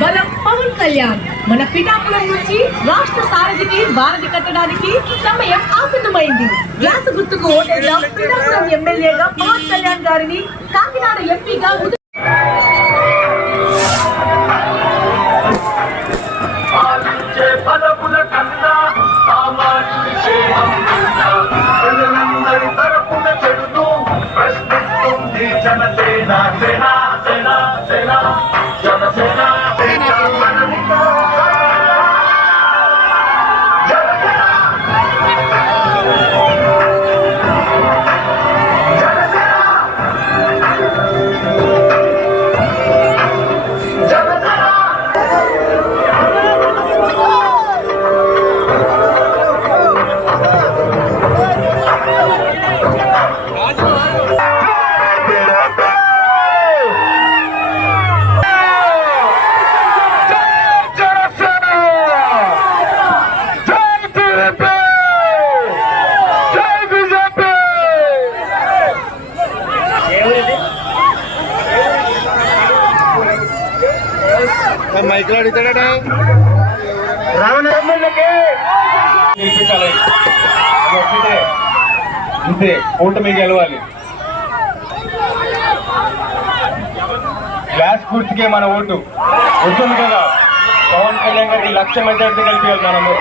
బలం పవన్ కళ్యాణ్ మన పిఠాపురం నుంచి రాష్ట్ర సారథికి భారతి కట్టడానికి సమయం ఆసన్నమైంది. గ్యాస్ గుర్తుకు ఓటేద్దాం. పిఠాపురం ఎమ్మెల్యేగా పవన్ కళ్యాణ్ గారిని, కాకినాడ ఎంపీగా జనసేన సేన సేన సేన జనసేన అంతే, కూటమి గెలవాలి. గ్లాస్ గుర్తుకే మన ఓటు వస్తుంది కదా. పవన్ కళ్యాణ్ గారికి 1,00,000 మెజార్టీ కలిపి మనము.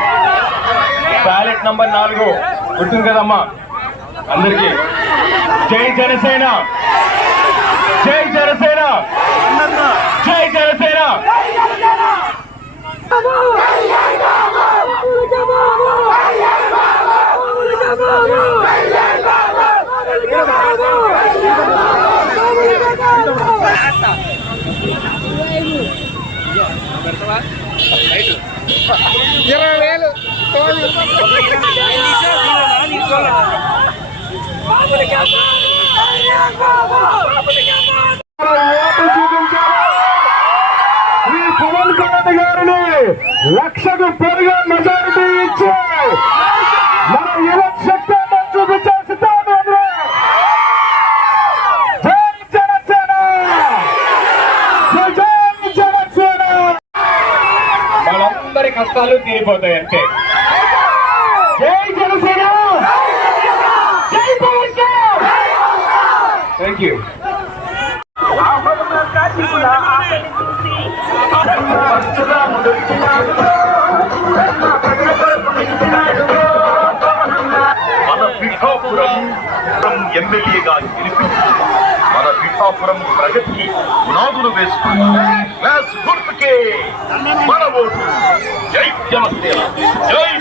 బ్యాలెట్ నంబర్ 4 గుర్తుంది కదమ్మా అందరికి. జై జనసేన, జై జనసేన, జై జనసేన. పవన్ కళ్యాణ్ గారిని 1,00,000కు పైగా మెజారిటీ ఇచ్చి మన యువ శక్తిని చూపించేస్తాను. జై జనసేన, జై జనసేన. మనందరి కష్టాలు తీరిపోతాయి అంతే. జై జనసేన, జై పవన్ కళ్యాణ్. Thank you. మన పిఠాపురం ఎమ్మెల్యేగా గెలిపించి మన పిఠాపురం ప్రగతికి పునాదులు వేసుకున్నాం. గ్లాస్ గుర్తుకే మన ఓటు. జై జనసేన, జై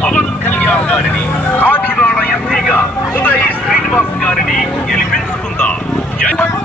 పవన్ కళ్యాణ్ గారిని, కాకినాడ ఎంపీగా ఉదయ్ శ్రీనివాస్ గారిని గెలిపించుకుందాం. జనసేన